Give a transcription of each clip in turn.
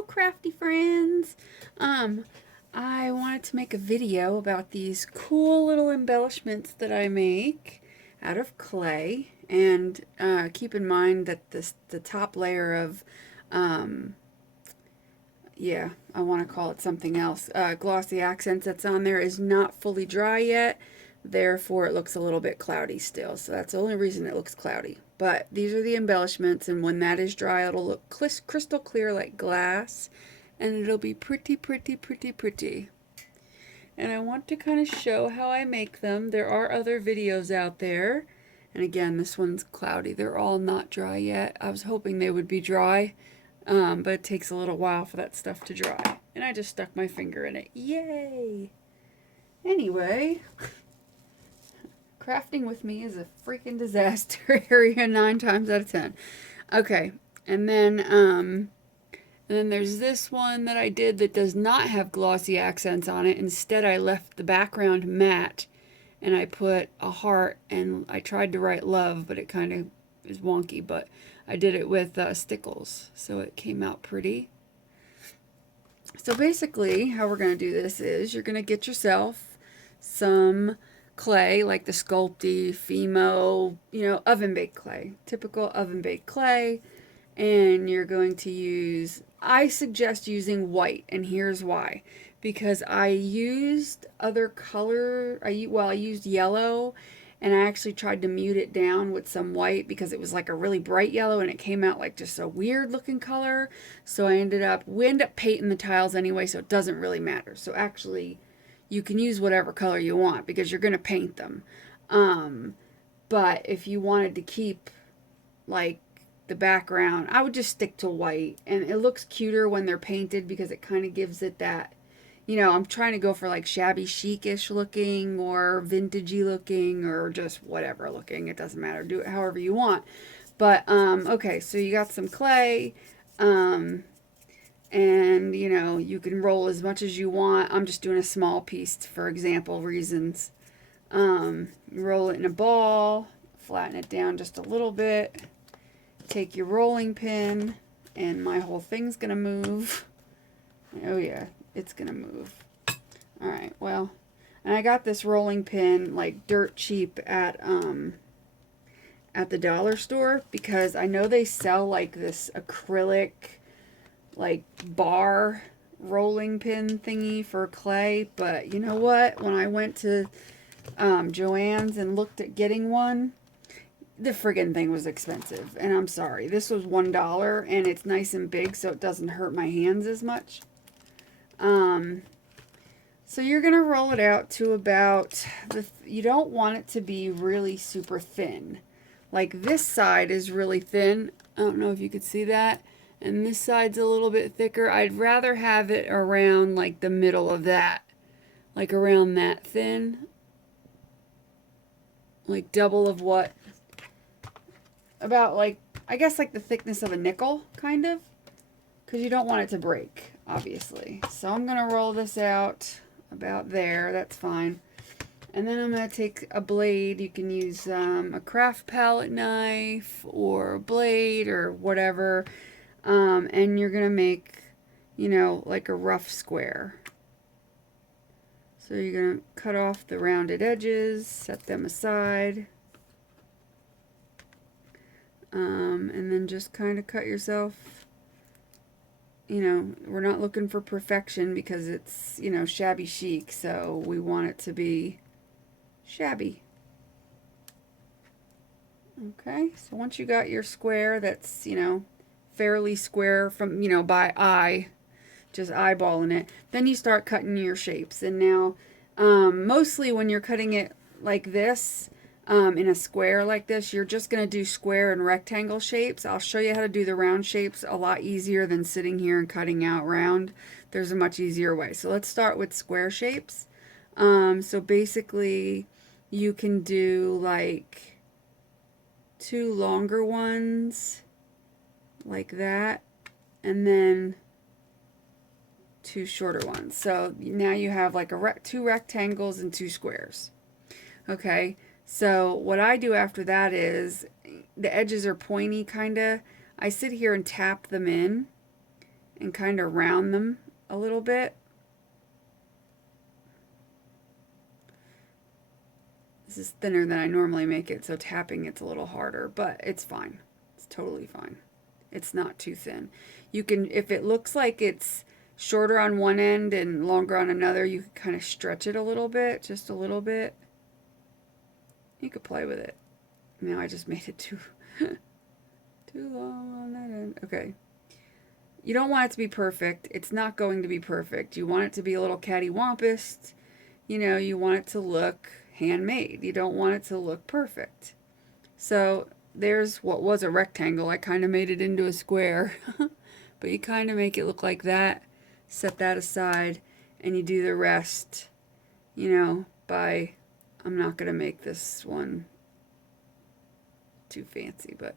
Hello, crafty friends. I wanted to make a video about these cool little embellishments that I make out of clay. And keep in mind that the top layer of, yeah, I want to call it something else, glossy accents that's on there is not fully dry yet. Therefore, it looks a little bit cloudy still. So that's the only reason it looks cloudy. But these are the embellishments, and when that is dry, it'll look crystal clear like glass, and it'll be pretty, pretty, pretty, pretty. And I want to kind of show how I make them. There are other videos out there. And again, this one's cloudy. They're all not dry yet. I was hoping they would be dry, but it takes a little while for that stuff to dry. And I just stuck my finger in it. Yay! Anyway, crafting with me is a freaking disaster area 9 times out of 10. Okay, and then there's this one that I did that does not have glossy accents on it. Instead, I left the background matte and I put a heart, and I tried to write love, but it kind of is wonky, but I did it with stickles, so it came out pretty. So basically, how we're going to do this is you're going to get yourself some clay, like the Sculpey, Fimo, oven baked clay, typical oven baked clay, and you're going to use, I suggest using white, and here's why. Because I used other color, I used yellow, and I actually tried to mute it down with some white because it was like a really bright yellow and it came out like just a weird looking color. So we end up painting the tiles anyway, so it doesn't really matter. So actually, you can use whatever color you want because you're going to paint them. But if you wanted to keep like the background, I would just stick to white, and it looks cuter when they're painted because it kind of gives it that, I'm trying to go for like shabby chic-ish looking or vintagey looking or just whatever looking. It doesn't matter. Do it however you want. But, okay, so you got some clay, and, you can roll as much as you want. I'm just doing a small piece for example reasons. Roll it in a ball, flatten it down just a little bit, take your rolling pin, and my whole thing's going to move. Oh, yeah. It's gonna move. Alright, well, and I got this rolling pin like dirt cheap at the dollar store because I know they sell like this acrylic like bar rolling pin thingy for clay, but you know what? When I went to Joann's and looked at getting one, the friggin' thing was expensive, and I'm sorry. This was $1 and it's nice and big so it doesn't hurt my hands as much. So you're going to roll it out to about, you don't want it to be really super thin. Like this side is really thin. I don't know if you could see that. And this side's a little bit thicker. I'd rather have it around like the middle of that. Like around that thin. Like double of what? About like, I guess like the thickness of a nickel, kind of. Because you don't want it to break, obviously. So I'm going to roll this out about there. That's fine. And then I'm going to take a blade. You can use a craft palette knife or a blade or whatever. And you're going to make, like a rough square. So you're going to cut off the rounded edges, set them aside. And then just kind of cut yourself. We're not looking for perfection because it's, shabby chic, so we want it to be shabby. Okay, so once you got your square that's, fairly square from, by eye, just eyeballing it, then you start cutting your shapes. And now, mostly when you're cutting it like this, in a square like this, you're just going to do square and rectangle shapes. I'll show you how to do the round shapes a lot easier than sitting here and cutting out round. There's a much easier way. So let's start with square shapes. So basically you can do like 2 longer ones like that, and then 2 shorter ones. So now you have like 2 rectangles and 2 squares. Okay. So what I do after that is, the edges are pointy kinda. I sit here and tap them in, and kind of round them a little bit. This is thinner than I normally make it, so tapping it's a little harder, but it's fine. It's totally fine. It's not too thin. You can, if it looks like it's shorter on one end and longer on another, you can kind of stretch it a little bit, just a little bit. You could play with it. Now I just made it too long on that end. Okay. You don't want it to be perfect. It's not going to be perfect. You want it to be a little cattywampus. You know, you want it to look handmade. You don't want it to look perfect. So there's what was a rectangle. I kind of made it into a square. But you kind of make it look like that. Set that aside. And you do the rest, you know, by... I'm not going to make this one too fancy, but,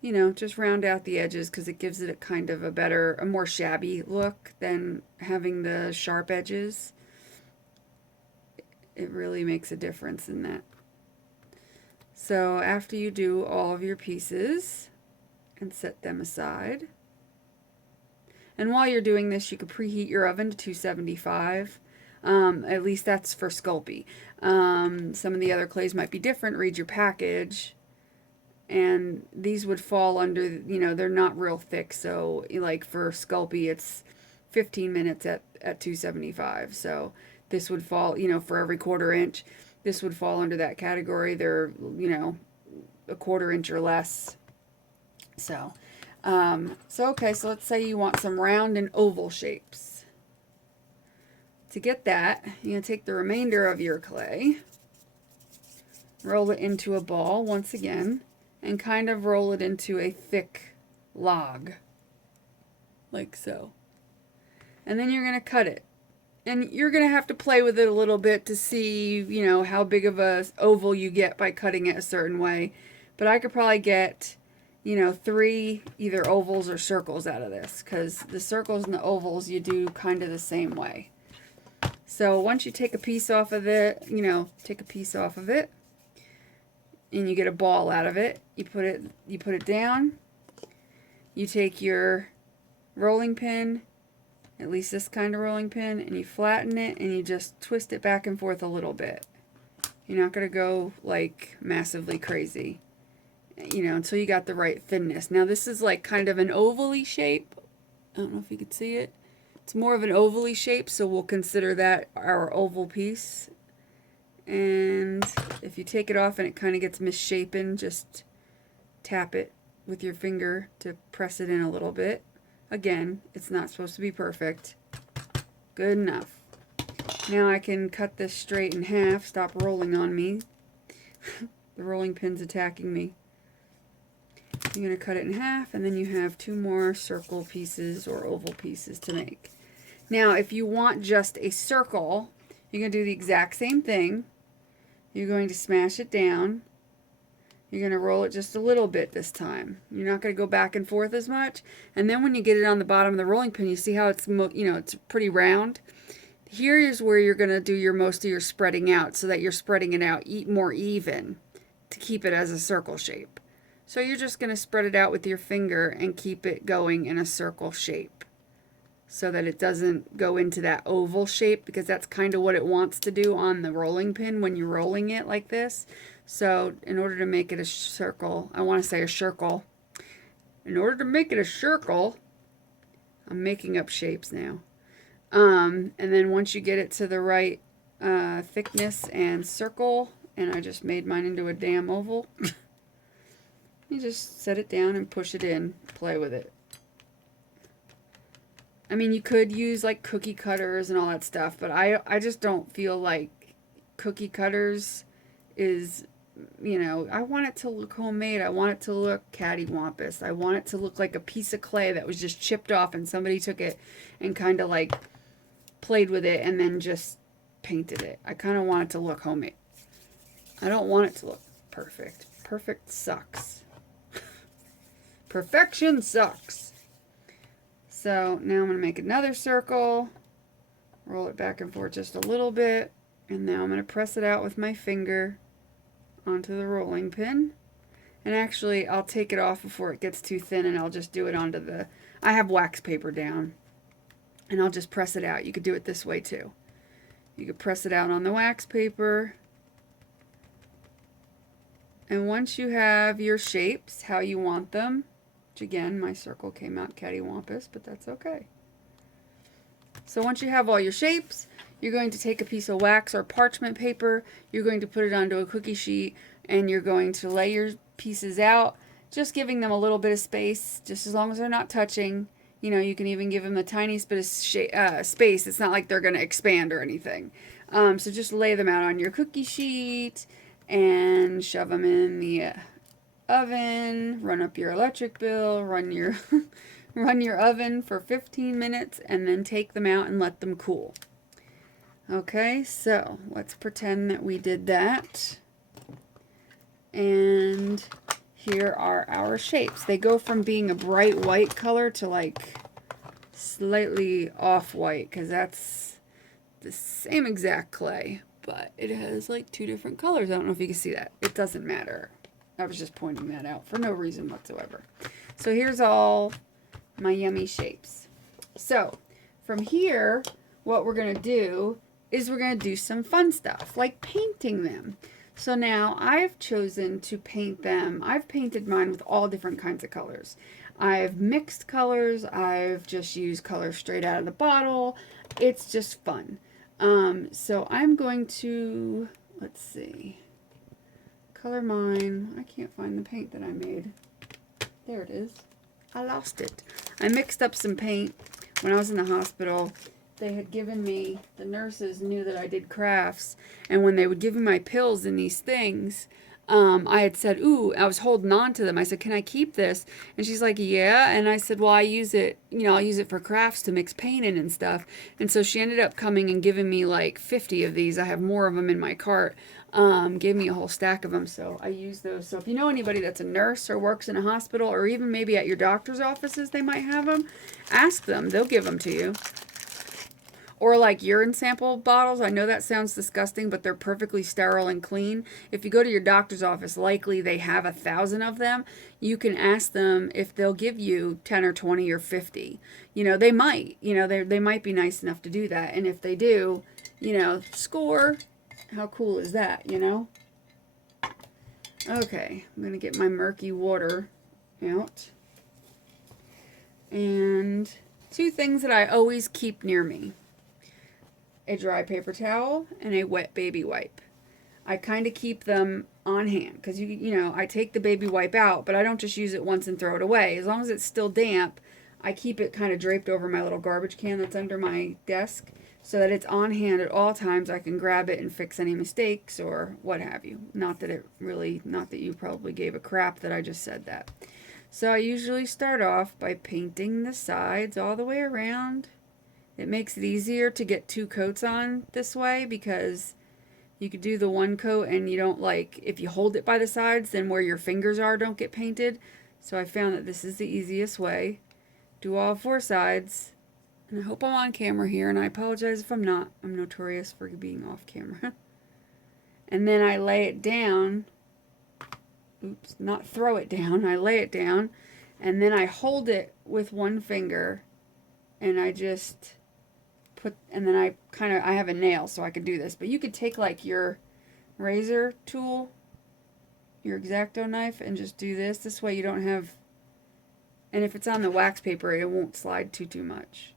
you know, just round out the edges because it gives it a kind of a more shabby look than having the sharp edges. It really makes a difference in that. So after you do all of your pieces and set them aside, and while you're doing this, you could preheat your oven to 275. At least that's for Sculpey. Some of the other clays might be different. Read your package. And these would fall under, you know, they're not real thick. So like for Sculpey, it's 15 minutes at 275. So this would fall, you know, for every 1/4 inch. This would fall under that category. They're, you know, a 1/4 inch or less. So, okay, so let's say you want some round and oval shapes. To get that, you're going to take the remainder of your clay, roll it into a ball once again, and kind of roll it into a thick log, like so. And then you're going to cut it. And you're going to have to play with it a little bit to see, you know, how big of a oval you get by cutting it a certain way. But I could probably get, you know, 3 either ovals or circles out of this, because the circles and the ovals you do kind of the same way. So once you take a piece off of it, you know, take a piece off of it, and you get a ball out of it, you put it down, you take your rolling pin, at least this kind of rolling pin, and you flatten it, and you just twist it back and forth a little bit. You're not going to go like massively crazy, you know, until you got the right thinness. Now this is like kind of an ovally shape. I don't know if you could see it. It's more of an ovally shape, so we'll consider that our oval piece. And if you take it off and it kind of gets misshapen, just tap it with your finger to press it in a little bit. Again, it's not supposed to be perfect. Good enough. Now I can cut this straight in half. Stop rolling on me. The rolling pin's attacking me. You're going to cut it in half, and then you have 2 more circle pieces or oval pieces to make. Now, if you want just a circle, you're going to do the exact same thing. You're going to smash it down. You're going to roll it just a little bit this time. You're not going to go back and forth as much. And then when you get it on the bottom of the rolling pin, you see how it's, you know, it's pretty round. Here is where you're going to do your most of your spreading out, so that you're spreading it out more even to keep it as a circle shape. So you're just going to spread it out with your finger and keep it going in a circle shape, so that it doesn't go into that oval shape, because that's kind of what it wants to do on the rolling pin when you're rolling it like this. So in order to make it a circle, I want to say a circle. In order to make it a circle, I'm making up shapes now. And then once you get it to the right thickness and circle, and I just made mine into a damn oval, you just set it down and push it in, play with it. I mean, you could use like cookie cutters and all that stuff, but I just don't feel like cookie cutters is, you know, I want it to look homemade. I want it to look cattywampus. I want it to look like a piece of clay that was just chipped off and somebody took it and kind of like played with it and then just painted it. I kind of want it to look homemade. I don't want it to look perfect. Perfect sucks. Perfection sucks. So now I'm going to make another circle, roll it back and forth just a little bit, and now I'm going to press it out with my finger onto the rolling pin. And actually, I'll take it off before it gets too thin, and I'll just do it onto the... I have wax paper down. and I'll just press it out. You could do it this way too. You could press it out on the wax paper. And once you have your shapes how you want them, which again, my circle came out cattywampus, but that's okay. So once you have all your shapes, you're going to take a piece of wax or parchment paper, you're going to put it onto a cookie sheet, and you're going to lay your pieces out, just giving them a little bit of space, just as long as they're not touching. You know, you can even give them the tiniest bit of space. It's not like they're going to expand or anything. So just lay them out on your cookie sheet and shove them in the oven, run up your electric bill, run your run your oven for 15 minutes, and then take them out and let them cool. Okay, so let's pretend that we did that. And here are our shapes. They go from being a bright white color to like slightly off-white, because that's the same exact clay, but it has like 2 different colors. I don't know if you can see that. It doesn't matter. I was just pointing that out for no reason whatsoever. So here's all my yummy shapes. So from here, what we're going to do is we're going to do some fun stuff, like painting them. So now I've chosen to paint them. I've painted mine with all different kinds of colors. I've mixed colors. I've just used colors straight out of the bottle. It's just fun. So I'm going to, let's see, color mine. I can't find the paint that I made. There it is. I lost it. I mixed up some paint when I was in the hospital. They had given me, the nurses knew that I did crafts, and when they would give me my pills in these things, I had said, ooh, I was holding on to them. I said, can I keep this? And she's like, yeah. And I said, well, I use it, you know, I'll use it for crafts to mix paint in and stuff. And so she ended up coming and giving me like 50 of these. I have more of them in my cart. Gave me a whole stack of them, so I use those. So if you know anybody that's a nurse or works in a hospital, or even maybe at your doctor's offices, they might have them, ask them. They'll give them to you. Or like urine sample bottles. I know that sounds disgusting, but they're perfectly sterile and clean. If you go to your doctor's office, likely they have 1,000 of them. You can ask them if they'll give you 10 or 20 or 50. You know, they might. You know, they might be nice enough to do that. And if they do, you know, score. How cool is that, you know? Okay, I'm going to get my murky water out. And 2 things that I always keep near me. A dry paper towel and a wet baby wipe. I kind of keep them on hand because you know, I take the baby wipe out, but I don't just use it once and throw it away. As long as it's still damp, I keep it kind of draped over my little garbage can that's under my desk so that it's on hand at all times. I can grab it and fix any mistakes or what have you. Not that you probably gave a crap that I just said that. So I usually start off by painting the sides all the way around. It makes it easier to get 2 coats on this way because you could do the 1 coat and you don't, like, if you hold it by the sides, then where your fingers are don't get painted. So I found that this is the easiest way. Do all 4 sides. And I hope I'm on camera here, and I apologize if I'm not. I'm notorious for being off camera. And then I lay it down. Oops, not throw it down. I lay it down, and then I hold it with 1 finger, and I just put, and then I have a nail so I can do this, but you could take like your razor tool, your X-Acto knife, and just do this. This way you don't have, and if it's on the wax paper, it won't slide too much.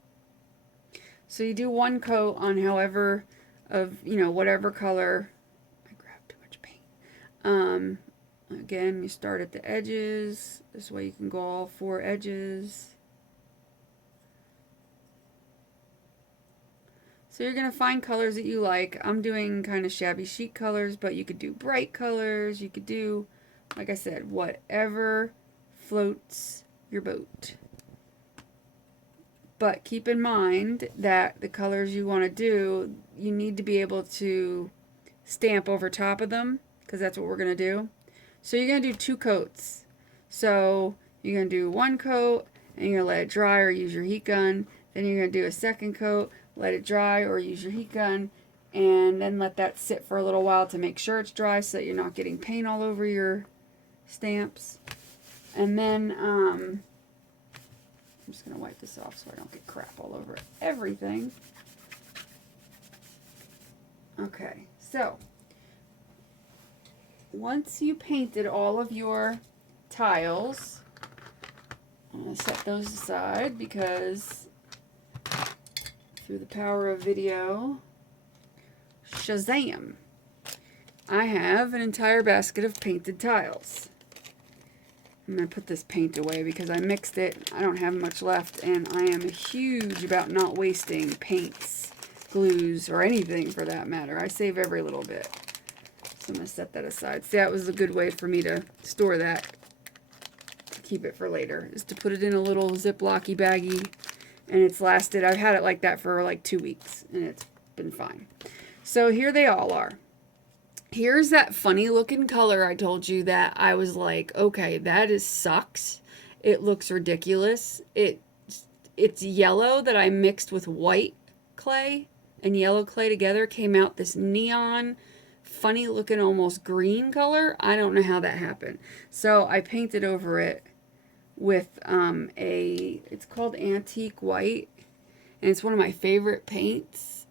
So you do 1 coat on however of, you know, whatever color. I grabbed too much paint. Again, you start at the edges. This way you can go all 4 edges. So you're going to find colors that you like. I'm doing kind of shabby chic colors, but you could do bright colors. You could do, like I said, whatever floats your boat. But keep in mind that the colors you want to do, you need to be able to stamp over top of them, because that's what we're going to do. So you're going to do 2 coats. So you're going to do 1 coat, and you're going to let it dry or use your heat gun. Then you're going to do a 2nd coat, let it dry or use your heat gun, and then let that sit for a little while to make sure it's dry so that you're not getting paint all over your stamps. And then I'm just going to wipe this off so I don't get crap all over everything. Okay, so once you painted all of your tiles, I'm going to set those aside because through the power of video, Shazam! I have an entire basket of painted tiles. I'm going to put this paint away because I mixed it. I don't have much left, and I am huge about not wasting paints, glues, or anything for that matter. I save every little bit. So I'm going to set that aside. See, that was a good way for me to store that, to keep it for later, is to put it in a little Ziploc-y baggie, and it's lasted. I've had it like that for like 2 weeks, and it's been fine. So here they all are. Here's that funny looking color I told you that I was like, okay, that is sucks. It looks ridiculous. It's yellow that I mixed with white clay and yellow clay together, came out this neon, funny looking almost green color. I don't know how that happened. So I painted over it with it's called Antique White, and it's one of my favorite paints.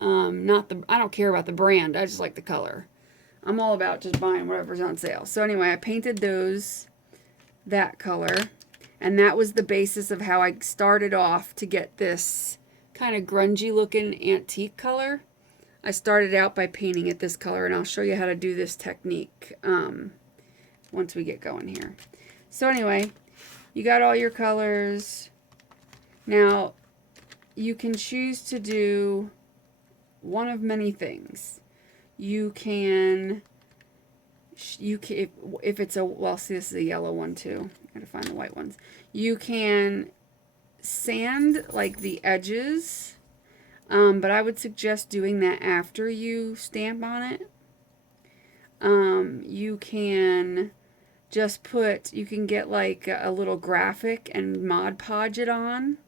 I don't care about the brand, I just like the color. I'm all about just buying whatever's on sale. So anyway, I painted that color, and that was the basis of how I started off to get this kind of grungy looking antique color. I started out by painting it this color, and I'll show you how to do this technique once we get going here. So anyway, you got all your colors. Now, you can choose to do one of many things. You can if it's a, well, see, this is a yellow one too. I gotta find the white ones. You can sand like the edges, but I would suggest doing that after you stamp on it. You can just you can get like a little graphic and Mod Podge it on,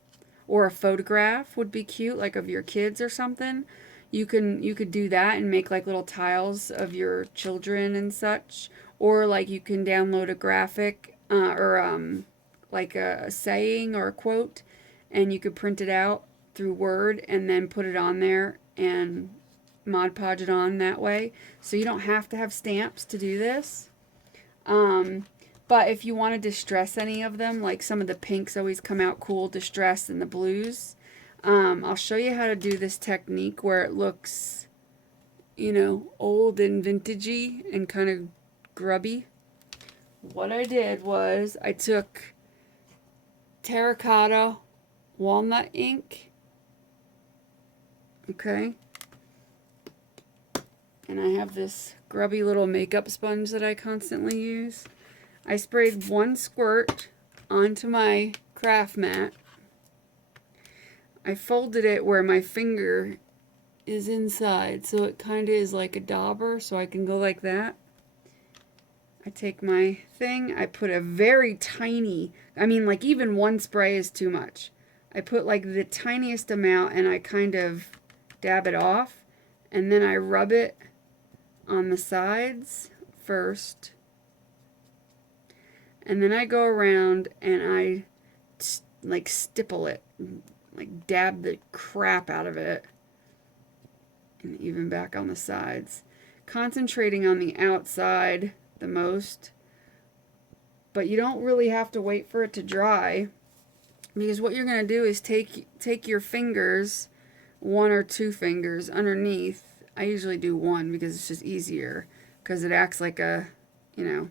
or a photograph would be cute, like of your kids or something. You could do that and make like little tiles of your children and such, or like you can download a graphic or like a saying or a quote, and you could print it out through Word and then put it on there and Mod Podge it on that way. So you don't have to have stamps to do this. But if you want to distress any of them, like some of the pinks always come out cool distressed, and the blues, I'll show you how to do this technique where it looks, you know, old and vintagey and kind of grubby. What I did was I took terracotta walnut ink, okay, and I have this grubby little makeup sponge that I constantly use. I sprayed one squirt onto my craft mat. I folded it where my finger is inside, so it kind of is like a dauber, so I can go like that. I take my thing, I put a very tiny, I mean, like even one spray is too much. I put like the tiniest amount, and I kind of dab it off, and then I rub it on the sides first, and then I go around and I like stipple it, like dab the crap out of it, and even back on the sides, concentrating on the outside the most. But you don't really have to wait for it to dry, because what you're going to do is take your fingers, 1 or 2 fingers underneath. I usually do 1 because it's just easier, because it acts like a, you know,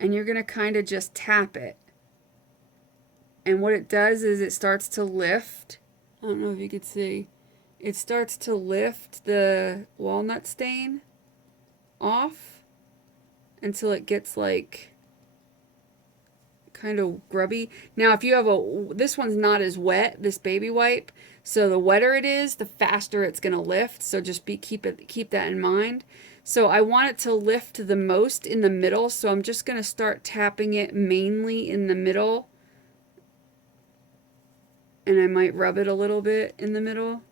and you're going to kind of just tap it. And what it does is it starts to lift. I don't know if you could see. It starts to lift the walnut stain off until it gets like kind of grubby. Now, if you have this one's not as wet, this baby wipe, so the wetter it is, the faster it's going to lift. So just keep that in mind. So I want it to lift the most in the middle, so I'm just going to start tapping it mainly in the middle. And I might rub it a little bit in the middle,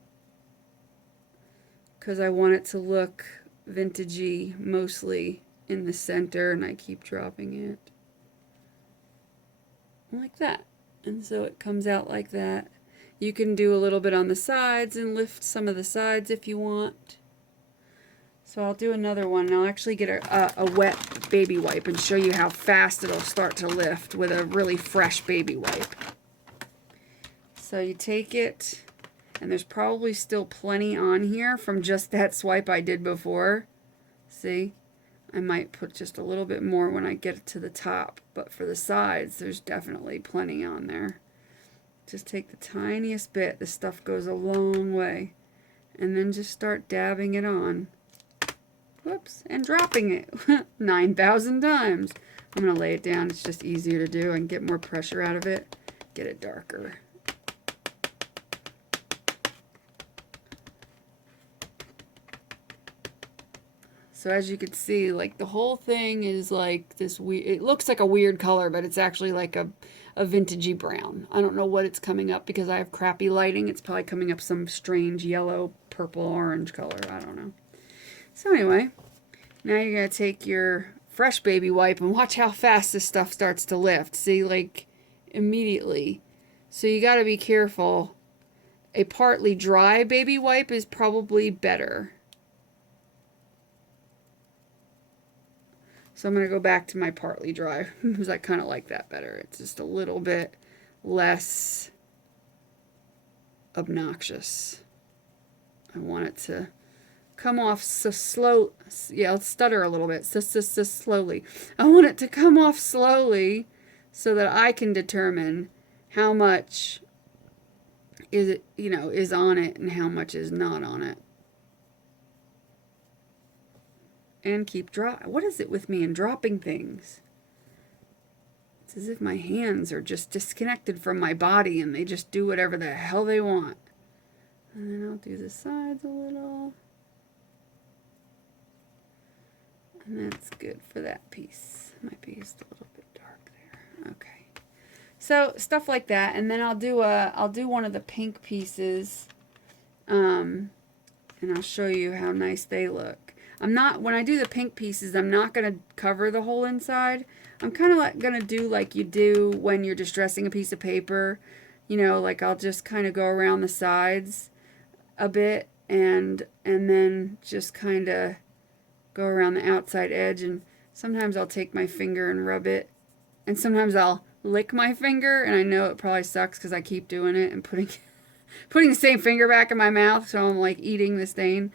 because I want it to look vintagey mostly in the center, and I keep dropping it like that. And so it comes out like that. You can do a little bit on the sides and lift some of the sides if you want. So I'll do another one, and I'll actually get a wet baby wipe and show you how fast it'll start to lift with a really fresh baby wipe. So you take it, and there's probably still plenty on here from just that swipe I did before. See? I might put just a little bit more when I get it to the top, but for the sides, there's definitely plenty on there. Just take the tiniest bit. This stuff goes a long way. And then just start dabbing it on. Whoops, and dropping it 9,000 times. I'm going to lay it down. It's just easier to do and get more pressure out of it. Get it darker. So as you can see, like the whole thing is like this weird, it looks like a weird color, but it's actually like a vintagey brown. I don't know what it's coming up because I have crappy lighting. It's probably coming up some strange yellow, purple, orange color. I don't know. So anyway, now you're going to take your fresh baby wipe and watch how fast this stuff starts to lift. See, like immediately. So you got to be careful. A partly dry baby wipe is probably better. So I'm going to go back to my partly dry because I kind of like that better. It's just a little bit less obnoxious. I want it to come off so slow. Yeah, I'll stutter a little bit. So slowly. I want it to come off slowly so that I can determine how much is it, is on it and how much is not on it. And keep what is it with me and dropping things? It's as if my hands are just disconnected from my body and they just do whatever the hell they want. And then I'll do the sides a little. And that's good for that piece. Might be just a little bit dark there. Okay. So stuff like that, and then I'll do one of the pink pieces, and I'll show you how nice they look. When I do the pink pieces, I'm not going to cover the whole inside. I'm kind of like going to do like you do when you're distressing a piece of paper. Like I'll just kind of go around the sides a bit and then just kind of go around the outside edge. And sometimes I'll take my finger and rub it. And sometimes I'll lick my finger. And I know it probably sucks because I keep doing it and putting the same finger back in my mouth. So I'm like eating the stain.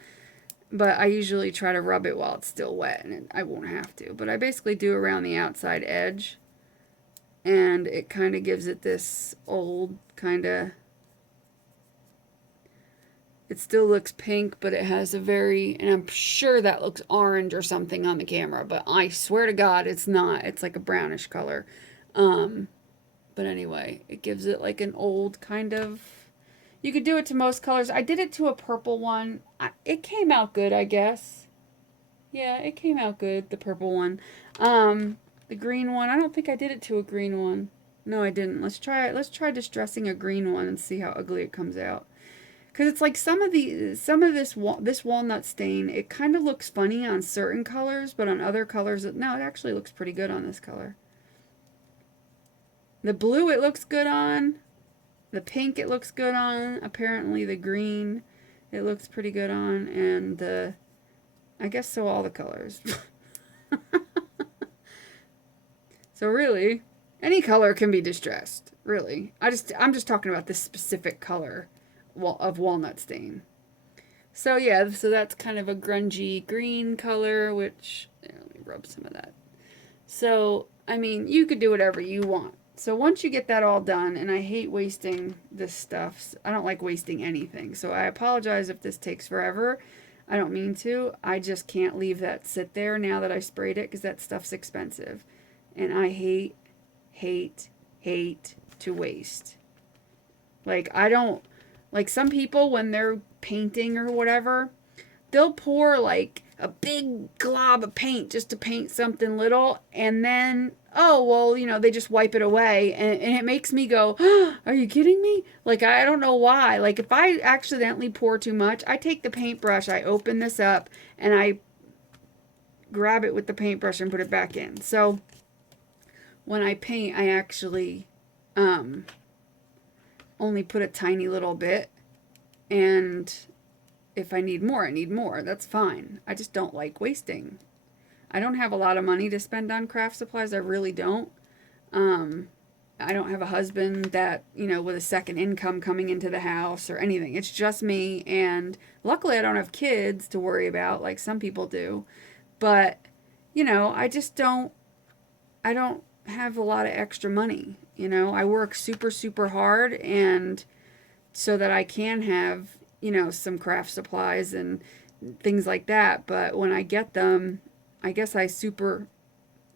But I usually try to rub it while it's still wet, and I won't have to. But I basically do around the outside edge, and it kind of gives it this old kind of... It still looks pink, but it has a very... And I'm sure that looks orange or something on the camera, but I swear to God it's not. It's like a brownish color. But anyway, it gives it like an old kind of... You could do it to most colors. I did it to a purple one. It came out good, I guess. Yeah, it came out good, the purple one. The green one, I don't think I did it to a green one. No, I didn't. Let's try it. Let's try distressing a green one and see how ugly it comes out. Because it's like some of this walnut stain, it kind of looks funny on certain colors, but on other colors, no, it actually looks pretty good on this color. The blue it looks good on. The pink it looks good on. Apparently the green it looks pretty good on. And I guess so all the colors. So really, any color can be distressed. Really. I'm just talking about this specific color of walnut stain. So yeah, so that's kind of a grungy green color, which, let me rub some of that. So, I mean, you could do whatever you want. So once you get that all done, and I hate wasting this stuff. I don't like wasting anything. So I apologize if this takes forever. I don't mean to. I just can't leave that sit there now that I sprayed it because that stuff's expensive. And I hate to waste. Like, like some people when they're painting or whatever, they'll pour like a big glob of paint just to paint something little, and then, oh, well, they just wipe it away, and it makes me go, oh, are you kidding me? Like, I don't know why. Like, if I accidentally pour too much, I take the paintbrush, I open this up, and I grab it with the paintbrush and put it back in. So, when I paint, I actually, only put a tiny little bit, and if I need more, I need more. That's fine. I just don't like wasting. I don't have a lot of money to spend on craft supplies. I really don't. Um, I don't have a husband that, with a second income coming into the house or anything. It's just me. And luckily, I don't have kids to worry about like some people do. But, I just I don't have a lot of extra money. I work super, super hard and so that I can have, some craft supplies and things like that. But when I get them, I guess I super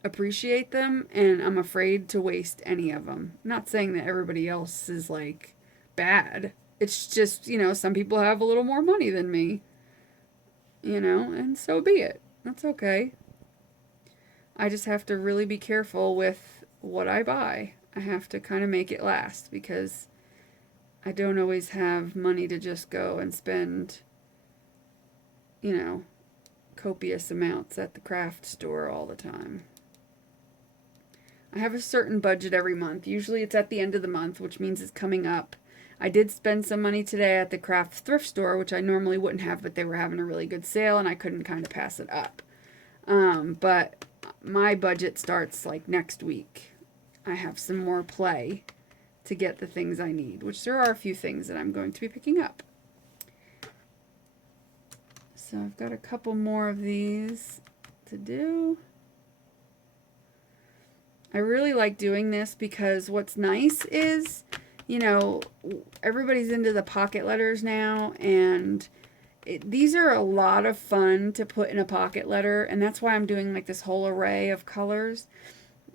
appreciate them and I'm afraid to waste any of them. I'm not saying that everybody else is like bad. It's just, some people have a little more money than me, and so be it. That's okay. I just have to really be careful with what I buy. I have to kind of make it last because I don't always have money to just go and spend, you know, copious amounts at the craft store all the time. I have a certain budget every month. Usually it's at the end of the month, which means it's coming up. I did spend some money today at the craft thrift store, which I normally wouldn't have, but they were having a really good sale and I couldn't kind of pass it up. But my budget starts like next week. I have some more play to get the things I need, which there are a few things that I'm going to be picking up. So I've got a couple more of these to do. I really like doing this because what's nice is, everybody's into the pocket letters now, and these are a lot of fun to put in a pocket letter, and that's why I'm doing like this whole array of colors,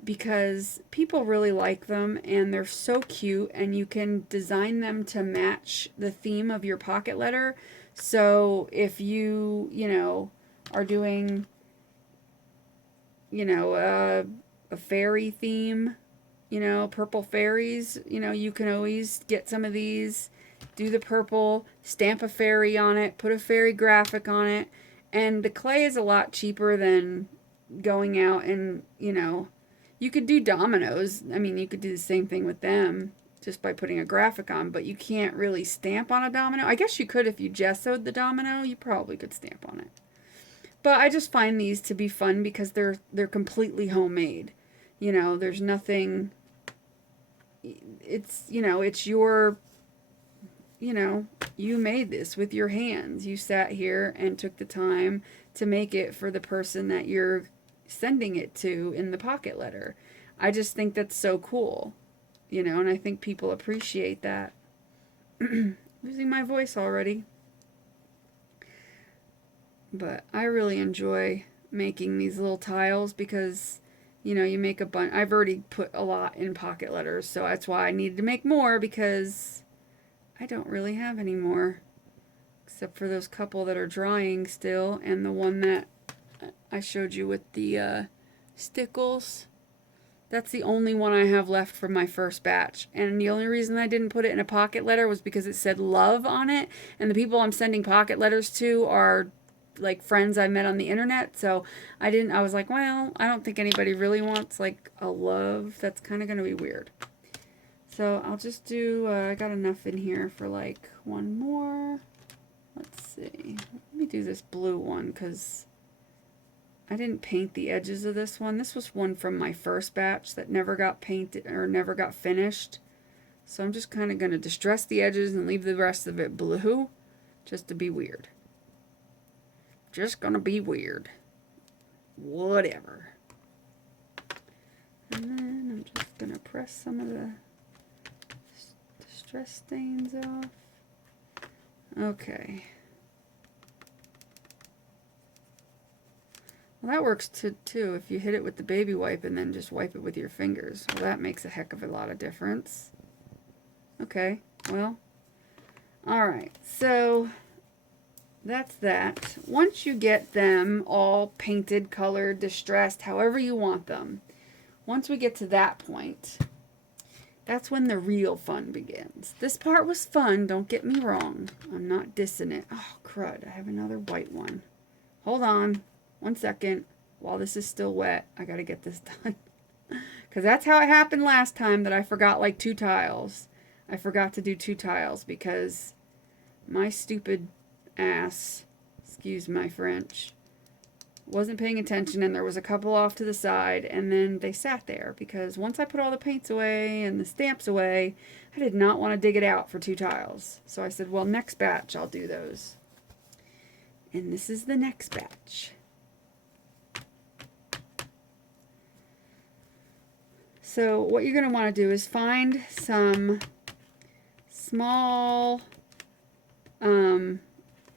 because people really like them and they're so cute, and you can design them to match the theme of your pocket letter. So if you, are doing, a fairy theme, purple fairies, you can always get some of these, do the purple, stamp a fairy on it, put a fairy graphic on it, and the clay is a lot cheaper than going out and, you could do dominoes. I mean, you could do the same thing with them just by putting a graphic on, but you can't really stamp on a domino. I guess you could if you gessoed the domino, you probably could stamp on it. But I just find these to be fun because they're completely homemade. There's nothing, it's, it's your, you made this with your hands. You sat here and took the time to make it for the person that you're sending it to in the pocket letter. I just think that's so cool, and I think people appreciate that. Losing my voice already. But I really enjoy making these little tiles because, you make a bunch. I've already put a lot in pocket letters, so that's why I needed to make more, because I don't really have any more. Except for those couple that are drying still, and the one that I showed you with the stickles. That's the only one I have left from my first batch. And the only reason I didn't put it in a pocket letter was because it said love on it. And the people I'm sending pocket letters to are like friends I met on the internet. So I was like, well, I don't think anybody really wants like a love. That's kind of going to be weird. So I'll just do, I got enough in here for like one more. Let's see. Let me do this blue one because I didn't paint the edges of this one. This was one from my first batch that never got painted or never got finished. So I'm just kind of going to distress the edges and leave the rest of it blue just to be weird. Just going to be weird. Whatever. And then I'm just going to press some of the distress stains off. Okay. Well, that works too if you hit it with the baby wipe and then just wipe it with your fingers. Well, that makes a heck of a lot of difference. Okay, well, alright, so that's that. Once you get them all painted, colored, distressed, however you want them, once we get to that point, that's when the real fun begins. This part was fun, don't get me wrong. I'm not dissing it. Oh, crud, I have another white one. Hold on. 1 second. While this is still wet, I gotta get this done. Because that's how it happened last time that I forgot like 2 tiles. I forgot to do 2 tiles because my stupid ass, excuse my French, wasn't paying attention, and there was a couple off to the side, and then they sat there because once I put all the paints away and the stamps away, I did not want to dig it out for 2 tiles. So I said, well, next batch I'll do those. And this is the next batch. So what you're going to want to do is find some small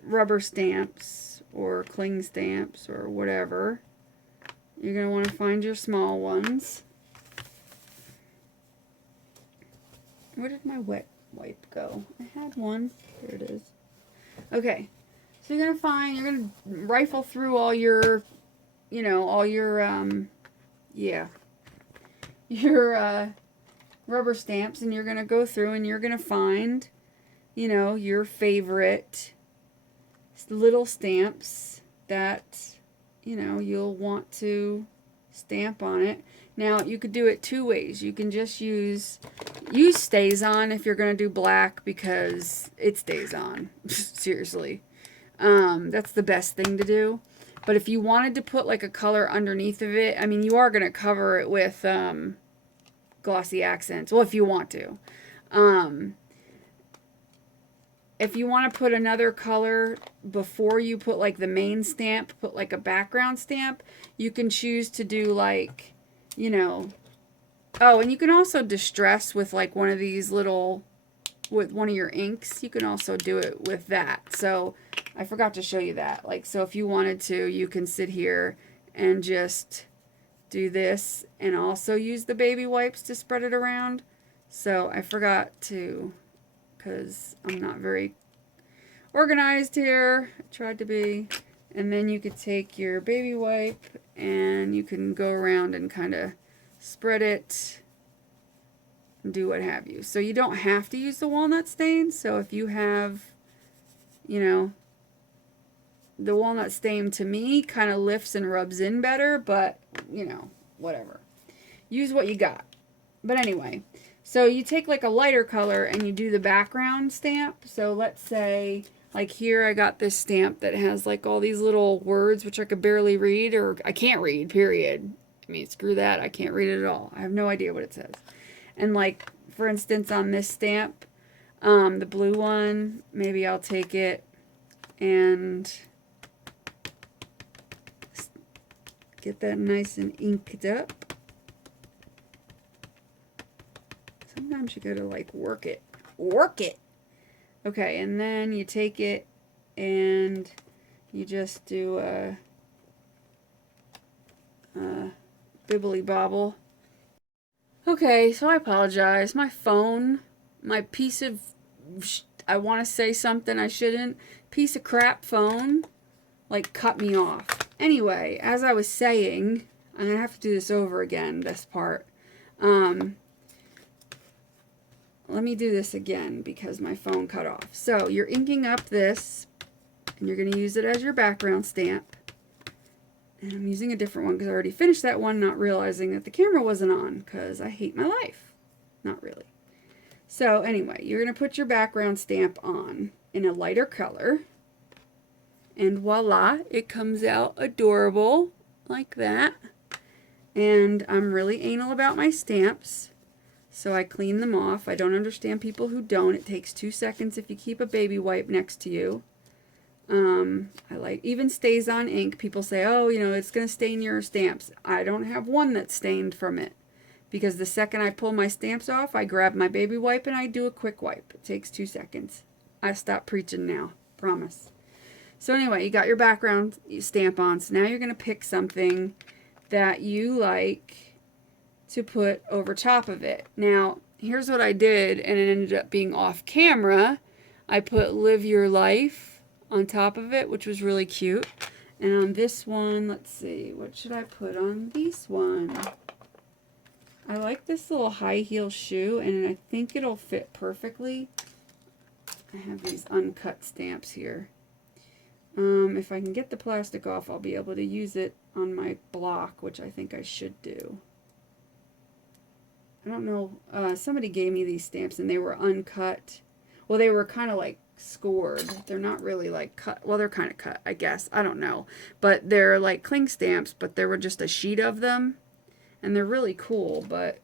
rubber stamps or cling stamps or whatever. You're going to want to find your small ones. Where did my wet wipe go? I had one. There it is. Okay. So you're going to you're going to rifle through all your, you know, all your, your rubber stamps, and you're going to go through and you're going to find, you know, your favorite little stamps that, you know, you'll want to stamp on it. Now, you could do it 2 ways. You can just use Stays On if you're going to do black, because it stays on. Seriously. That's the best thing to do. But if you wanted to put like a color underneath of it, I mean, you are going to cover it with glossy accents. Well, if you want to. If you want to put another color before you put like the main stamp, put like a background stamp, you can choose to do like, you know, oh, and you can also distress with like one of these little, with one of your inks. You can also do it with that. So I forgot to show you that. Like, so if you wanted to, you can sit here and just do this and also use the baby wipes to spread it around. So I forgot to, because I'm not very organized here. I tried to be. And then you could take your baby wipe and you can go around and kind of spread it and do what have you. So you don't have to use the walnut stain. So if you have, you know, the walnut stain to me kind of lifts and rubs in better, but, you know, whatever. Use what you got. But anyway, so you take like a lighter color and you do the background stamp. So let's say, like here I got this stamp that has like all these little words which I could barely read, or I can't read, period. I mean, screw that. I can't read it at all. I have no idea what it says. And like, for instance, on this stamp, the blue one, maybe I'll take it and get that nice and inked up. Sometimes you gotta like work it. Work it! Okay, and then you take it and you just do a bibbly bobble. Okay, so I apologize. My phone, my piece of, I want to say something I shouldn't, piece of crap phone, like cut me off. Anyway, as I was saying, I'm gonna have to do this over again, this part. Let me do this again because my phone cut off. So you're inking up this, and you're going to use it as your background stamp. And I'm using a different one because I already finished that one, not realizing that the camera wasn't on because I hate my life. Not really. So anyway, you're going to put your background stamp on in a lighter color. And voila, it comes out adorable like that. And I'm really anal about my stamps. So I clean them off. I don't understand people who don't. It takes 2 seconds if you keep a baby wipe next to you. I like, even Stays On ink. People say, oh, you know, it's going to stain your stamps. I don't have one that's stained from it. Because the second I pull my stamps off, I grab my baby wipe and I do a quick wipe. It takes 2 seconds. I stop preaching now. Promise. So anyway, you got your background stamp on. So now you're going to pick something that you like to put over top of it. Now, here's what I did, and it ended up being off camera. I put Live Your Life on top of it, which was really cute. And on this one, let's see, what should I put on this one? I like this little high heel shoe, and I think it'll fit perfectly. I have these uncut stamps here. If I can get the plastic off, I'll be able to use it on my block, which I think I should do. I don't know, somebody gave me these stamps and they were uncut. Well, they were kind of like scored. They're not really like cut. Well, they're kind of cut, I guess. I don't know. But they're like cling stamps, but there were just a sheet of them. And they're really cool, but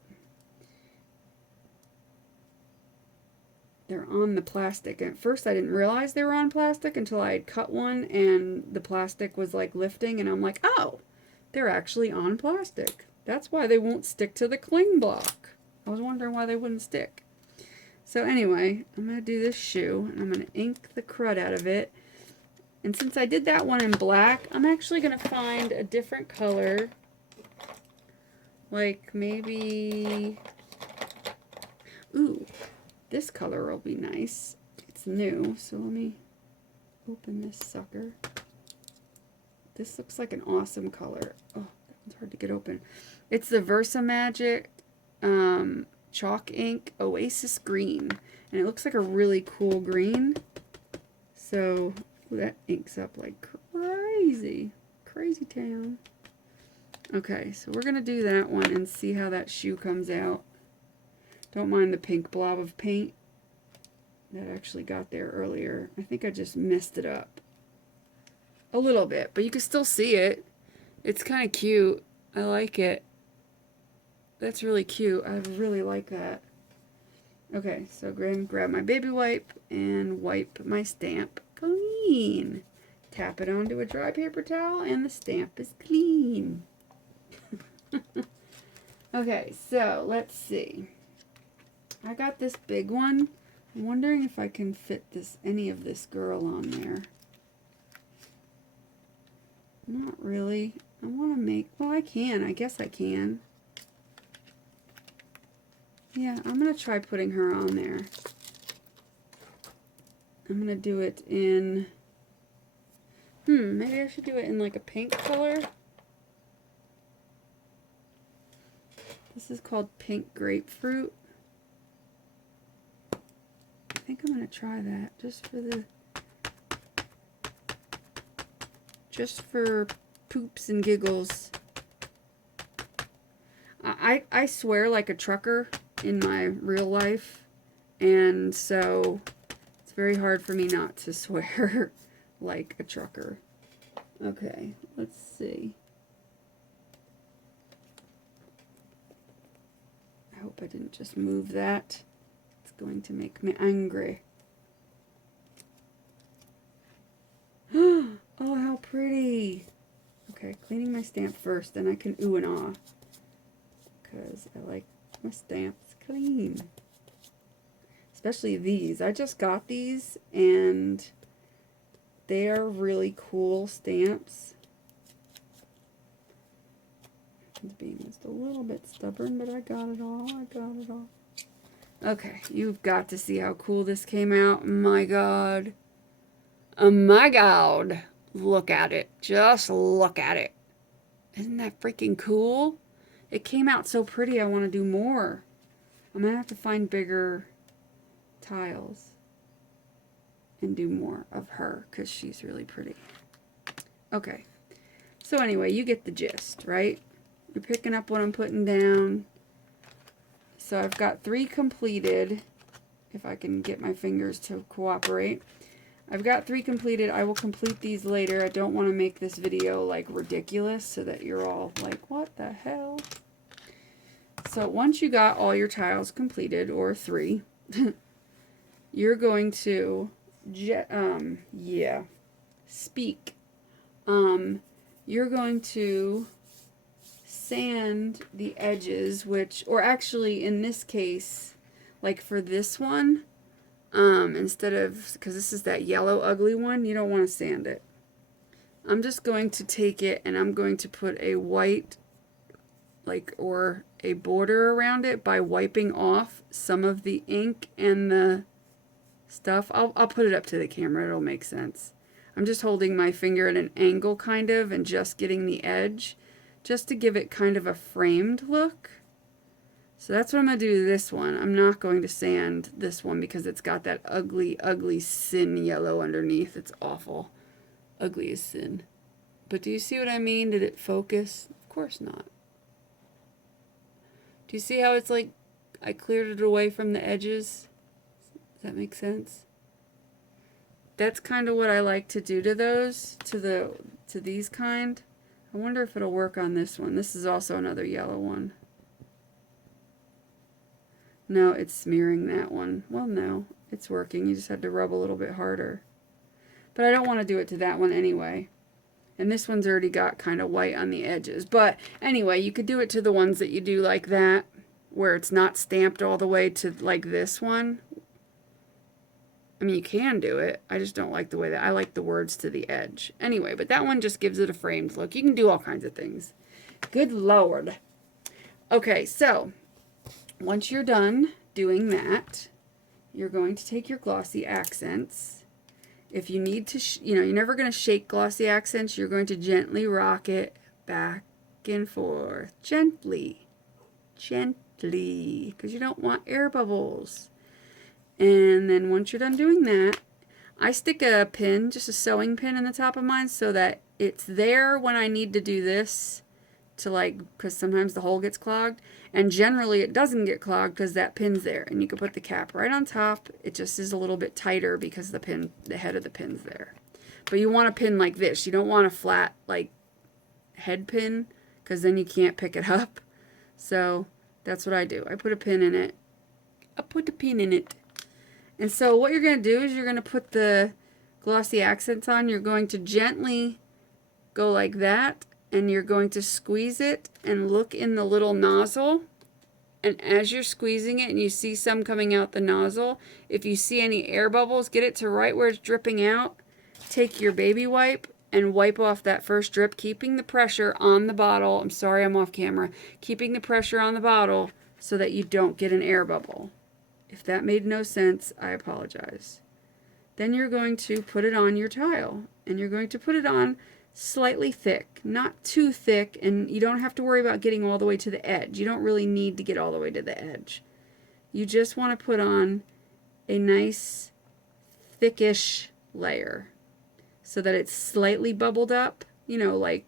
they're on the plastic. And at first I didn't realize they were on plastic until I had cut one and the plastic was like lifting. And I'm like, oh, they're actually on plastic. That's why they won't stick to the cling block. I was wondering why they wouldn't stick. So anyway, I'm going to do this shoe, and I'm going to ink the crud out of it. And since I did that one in black, I'm actually going to find a different color. Like maybe... Ooh, this color will be nice. It's new, so let me open this sucker. This looks like an awesome color. Oh, that one's hard to get open. It's the Versa Magic chalk ink Oasis Green, and it looks like a really cool green. So ooh, that inks up like crazy town. Okay, so we're gonna do that one and see how that shoe comes out. Don't mind the pink blob of paint that actually got there earlier. I think I just messed it up a little bit, but you can still see it. It's kind of cute. I like it. That's really cute. I really like that. Okay, so grab my baby wipe and wipe my stamp clean. Tap it onto a dry paper towel and the stamp is clean. Okay, so let's see. I got this big one. I'm wondering if I can fit any of this girl on there. Not really. I want to make, well, I can. I guess I can. Yeah, I'm going to try putting her on there. I'm going to do it in, maybe I should do it in like a pink color. This is called Pink Grapefruit. I think I'm going to try that just for poops and giggles. I swear like a trucker in my real life, and so it's very hard for me not to swear like a trucker. Okay, let's see. I hope I didn't just move that. It's going to make me angry. Oh, how pretty. Okay, cleaning my stamp first, then I can ooh and ah. Because I like my stamps clean. Especially these. I just got these and they are really cool stamps. It's being just a little bit stubborn, but I got it all. I got it all. Okay, you've got to see how cool this came out. My God. Oh my God. Look at it. Just look at it. Isn't that freaking cool? It came out so pretty, I want to do more. I'm going to have to find bigger tiles and do more of her because she's really pretty. Okay. So anyway, you get the gist, right? You're picking up what I'm putting down. So I've got 3 completed, if I can get my fingers to cooperate. I've got 3 completed. I will complete these later. I don't want to make this video like ridiculous so that you're all like, what the hell? So once you got all your tiles completed, or 3, you're going to, speak. You're going to sand the edges, or actually in this case, like for this one, instead of, because this is that yellow ugly one, you don't want to sand it. I'm just going to take it and I'm going to put a white, or a border around it by wiping off some of the ink and the stuff. I'll put it up to the camera, it'll make sense. I'm just holding my finger at an angle kind of and just getting the edge just to give it kind of a framed look. So that's what I'm going to do to this one. I'm not going to sand this one because it's got that ugly, ugly sin yellow underneath. It's awful. Ugly as sin. But do you see what I mean? Did it focus? Of course not. Do you see how it's like I cleared it away from the edges. Does that make sense? That's kind of what I like to do to those, to these kind. I wonder if it'll work on this one. This is also another yellow one. No, it's smearing that one. Well, no, it's working. You just had to rub a little bit harder. But I don't want to do it to that one anyway. And this one's already got kind of white on the edges. But anyway, you could do it to the ones that you do like that, where it's not stamped all the way to like this one. I mean, you can do it. I just don't like the way that I like the words to the edge. Anyway, but that one just gives it a framed look. You can do all kinds of things. Good Lord. Okay, so once you're done doing that, you're going to take your glossy accents. If you need to, you're never going to shake glossy accents. You're going to gently rock it back and forth. Gently. Gently. Because you don't want air bubbles. And then once you're done doing that, I stick a pin, just a sewing pin in the top of mine so that it's there when I need to do this to because sometimes the hole gets clogged. And generally it doesn't get clogged because that pin's there. And you can put the cap right on top. It just is a little bit tighter because the head of the pin's there. But you want a pin like this. You don't want a flat head pin because then you can't pick it up. So that's what I do. I put a pin in it. I put a pin in it. And so what you're going to do is you're going to put the glossy accents on. You're going to gently go like that, and you're going to squeeze it and look in the little nozzle. And as you're squeezing it and you see some coming out the nozzle, if you see any air bubbles, get it to right where it's dripping out. Take your baby wipe and wipe off that first drip, keeping the pressure on the bottle. I'm sorry, I'm off camera. Keeping the pressure on the bottle so that you don't get an air bubble. If that made no sense, I apologize. Then you're going to put it on your tile, and you're going to put it on slightly thick, not too thick, and you don't have to worry about getting all the way to the edge. You don't really need to get all the way to the edge. You just want to put on a nice thickish layer so that it's slightly bubbled up, what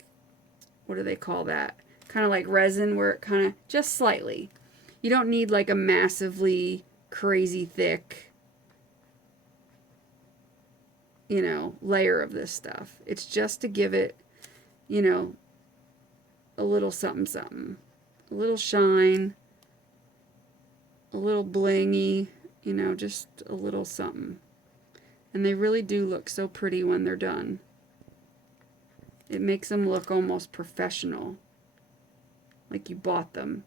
do they call that? Kind of like resin, where it kind of, just slightly. You don't need like a massively crazy thick, layer of this stuff. It's just to give it, a little something something, a little shine, a little blingy, just a little something. And they really do look so pretty when they're done. It makes them look almost professional, like you bought them.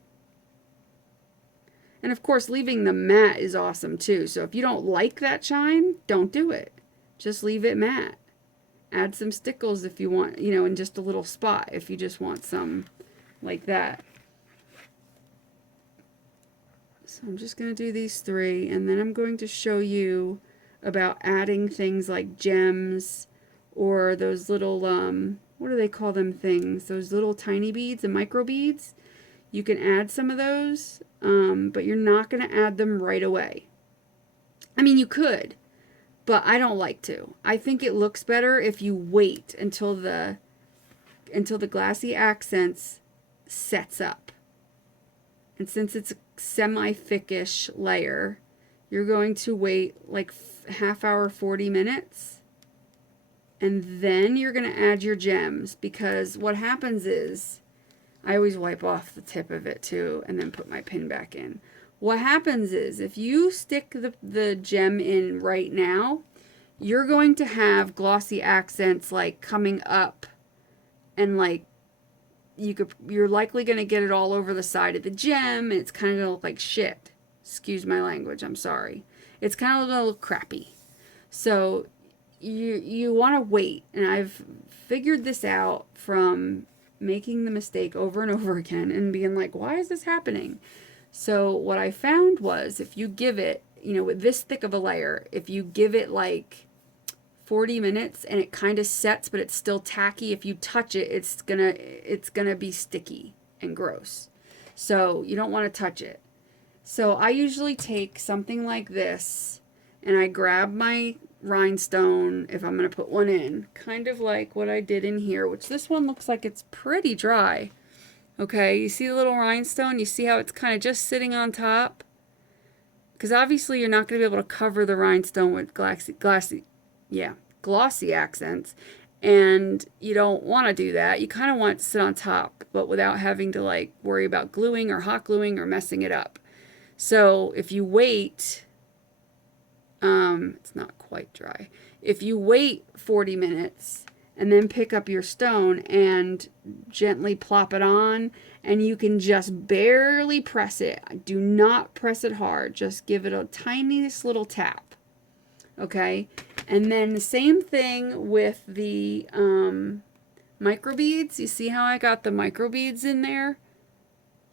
And of course, leaving the matte is awesome too. So if you don't like that shine, don't do it. Just leave it matte. Add some stickles if you want, in just a little spot, if you just want some like that. So I'm just going to do these 3, and then I'm going to show you about adding things like gems or those little, what do they call them things? Those little tiny beads, the micro beads. You can add some of those, but you're not going to add them right away. I mean, you could, but I don't like to. I think it looks better if you wait until the glossy accents sets up. And since it's a semi-thickish layer, you're going to wait like half hour, 40 minutes. And then you're going to add your gems, because what happens is, I always wipe off the tip of it too and then put my pin back in. What happens is, if you stick the gem in right now, you're going to have glossy accents coming up, and you're likely going to get it all over the side of the gem, and it's kind of going to look like shit. Excuse my language, I'm sorry. It's kind of going to look crappy. So you want to wait, and I've figured this out from making the mistake over and over again and being like, why is this happening? So what I found was, if you give it, with this thick of a layer, if you give it 40 minutes and it kind of sets, but it's still tacky, if you touch it, it's gonna be sticky and gross. So you don't want to touch it. So I usually take something like this and I grab my rhinestone, if I'm going to put one in, kind of like what I did in here, which this one looks like it's pretty dry. Okay, you see the little rhinestone? You see how it's kind of just sitting on top? because obviously you're not going to be able to cover the rhinestone with glossy accents, and you don't want to do that. You kind of want it to sit on top, but without having to like worry about gluing or hot gluing or messing it up. So if you wait, it's not quite dry. If you wait 40 minutes and then pick up your stone and gently plop it on, and you can just barely press it. Do not press it hard. Just give it a tiniest little tap. Okay? And then the same thing with the microbeads. You see how I got the microbeads in there?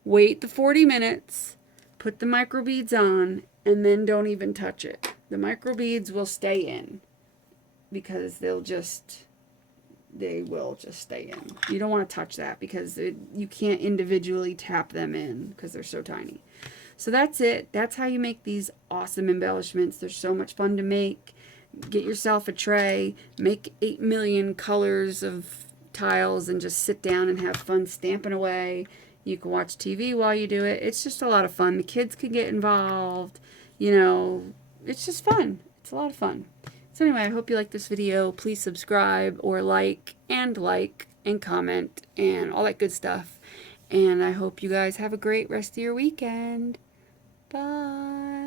Wait the 40 minutes, put the microbeads on, and then don't even touch it. The microbeads will stay in because they will just stay in. You don't want to touch that because you can't individually tap them in because they're so tiny. So that's it. That's how you make these awesome embellishments. They're so much fun to make. Get yourself a tray, make 8 million colors of tiles, and just sit down and have fun stamping away. You can watch TV while you do it. It's just a lot of fun. The kids can get involved. You know, it's just fun. It's a lot of fun. So anyway, I hope you like this video. Please subscribe or like and comment and all that good stuff. And I hope you guys have a great rest of your weekend. Bye.